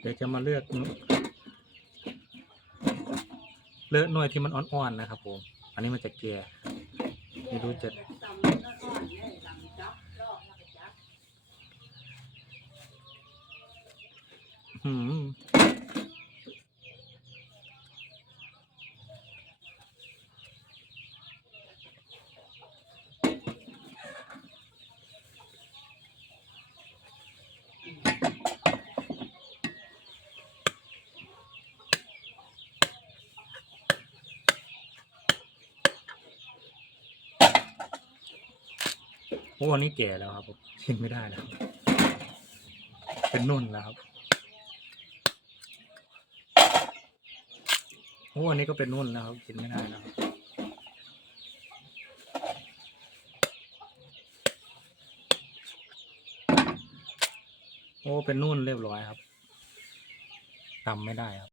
เดี๋ยวจะมาเลือก เลือกหน่วยที่มันอ่อนๆนะครับผม อันนี้มันจะแก่ไม่รู้จะอืม โอ้อันนี้แก่แล้วครับผมกินไม่ได้แล้ว เป็นนุ่นแล้วครับโอ้อันนี้ก็เป็นนุ่นแล้วครับกินไม่ได้แล้วโอ้เป็นนุ่นเรียบร้อยครับตำไม่ได้ครับ